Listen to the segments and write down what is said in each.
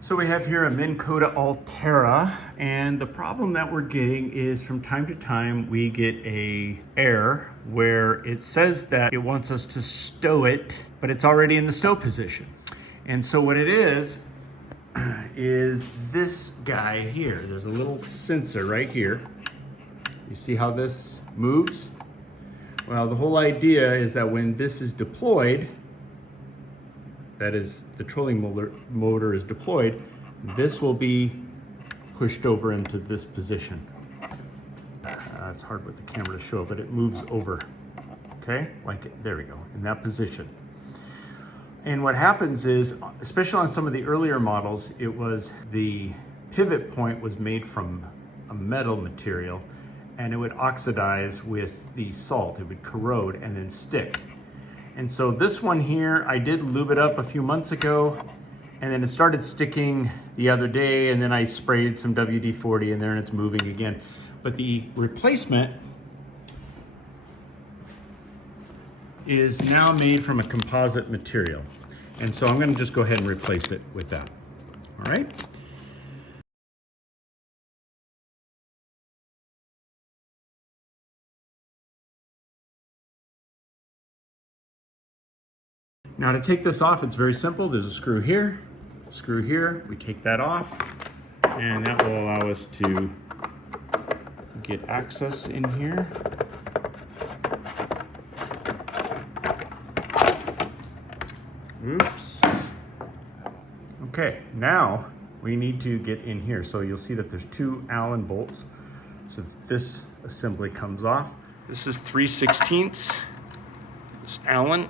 So we have here a Minn Kota Ulterra, and the problem that we're getting is from time to time we get a error where it says that it wants us to stow it, but it's already in the stow position. And so what it is this guy here. There's a little sensor right here. You see how this moves? Well, the whole idea is that when this is deployed, that is, the trolling motor is deployed, this will be pushed over into this position. It's hard with the camera to show, but it moves over, okay? There we go, in that position. And what happens is, especially on some of the earlier models, it was the pivot point was made from a metal material, and it would oxidize with the salt. It would corrode and then stick. And so this one here, I did lube it up a few months ago, and then it started sticking the other day, and then I sprayed some WD-40 in there and it's moving again. But the replacement is now made from a composite material. And so I'm gonna just go ahead and replace it with that, all right? Now to take this off, it's very simple. There's a screw here, we take that off, and that will allow us to get access in here. Oops. Okay, now we need to get in here. So you'll see that there's two Allen bolts. So this assembly comes off. This is 3/16. This Allen.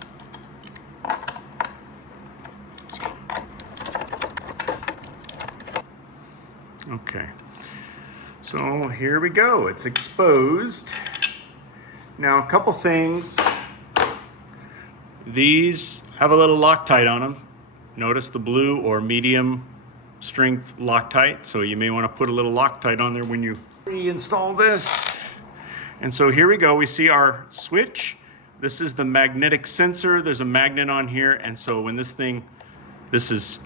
Okay, so here we go. It's exposed. Now, a couple things. These have a little Loctite on them. Notice the blue or medium strength Loctite. So you may want to put a little Loctite on there when you reinstall this. And so here we go. We see our switch. This is the magnetic sensor. There's a magnet on here. And so when this is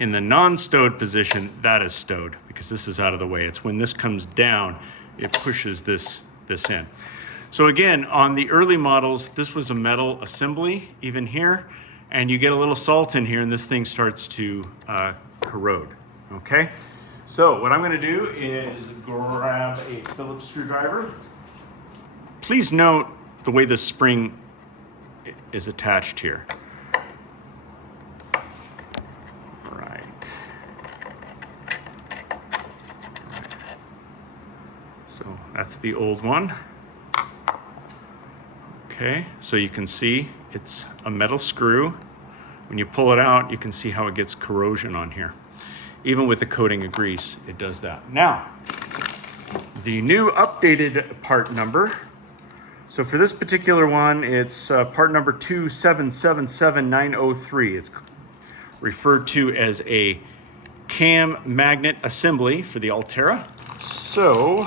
in the non-stowed position, that is stowed because this is out of the way. It's when this comes down, it pushes this in. So again, on the early models, this was a metal assembly, even here, and you get a little salt in here and this thing starts to corrode, okay? So what I'm gonna do is grab a Phillips screwdriver. Please note the way the spring is attached here. So that's the old one. Okay, so you can see it's a metal screw. When you pull it out, you can see how it gets corrosion on here. Even with the coating of grease, it does that. Now, the new updated part number. So for this particular one, it's part number 2777903. It's referred to as a cam magnet assembly for the Ulterra. So,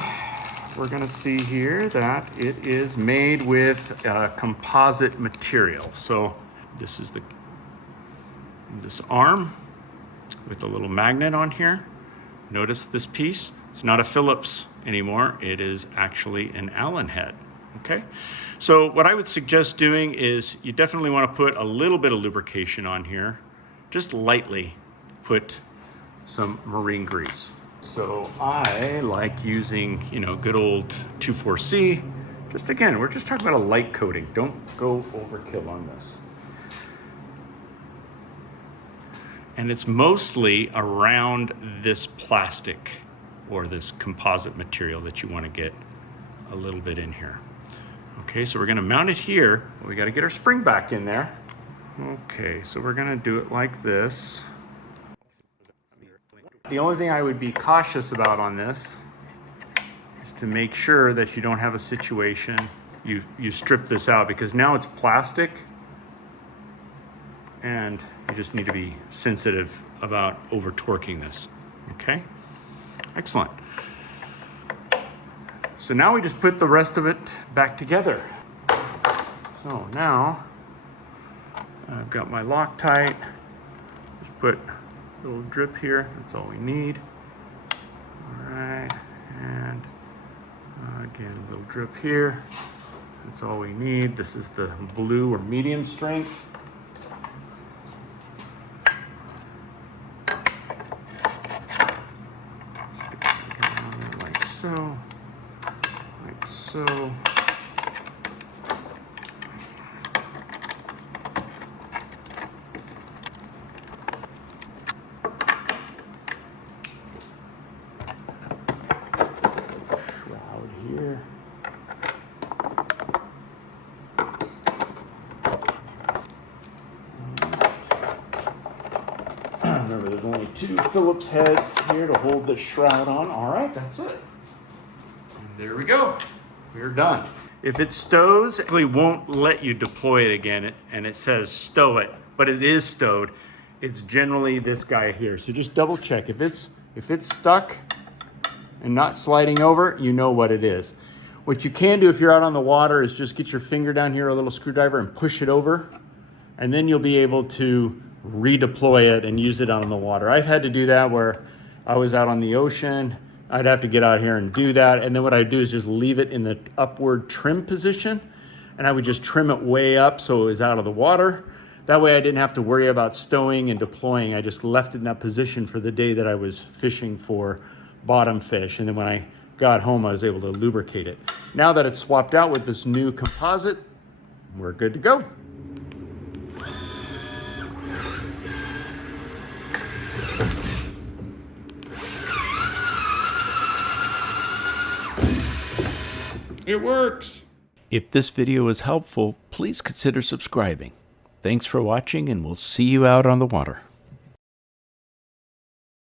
we're gonna see here that it is made with composite material. So this is this arm with a little magnet on here. Notice this piece, it's not a Phillips anymore. It is actually an Allen head, okay? So what I would suggest doing is you definitely wanna put a little bit of lubrication on here. Just lightly put some marine grease. So I like using, good old 2,4-C. Just again, we're just talking about a light coating. Don't go overkill on this. And it's mostly around this plastic or this composite material that you want to get a little bit in here. Okay, so we're going to mount it here. We got to get our spring back in there. Okay, so we're going to do it like this. The only thing I would be cautious about on this is to make sure that you don't have a situation, you strip this out because now it's plastic and you just need to be sensitive about over torquing this, okay? Excellent. So now we just put the rest of it back together. So now I've got my Loctite, just put Little drip here, that's all we need. All right, and again, a little drip here. That's all we need. This is the blue or medium strength. Stick it on like so, like so. Shroud here. Remember, there's only 2 Phillips heads here to hold the shroud on. All right, that's it. And there we go. We're done. If it stows, it actually won't let you deploy it again, and it says stow it, but it is stowed. It's generally this guy here. So just double check. If it's stuck and not sliding over, you know what it is. What you can do if you're out on the water is just get your finger down here, a little screwdriver, and push it over, and then you'll be able to redeploy it and use it out on the water. I've had to do that where I was out on the ocean. I'd have to get out here and do that. And then what I'd do is just leave it in the upward trim position. And I would just trim it way up so it was out of the water. That way I didn't have to worry about stowing and deploying. I just left it in that position for the day that I was fishing for bottom fish. And then when I got home, I was able to lubricate it. Now that it's swapped out with this new composite, we're good to go. It works. If this video was helpful, please consider subscribing. Thanks for watching, and we'll see you out on the water.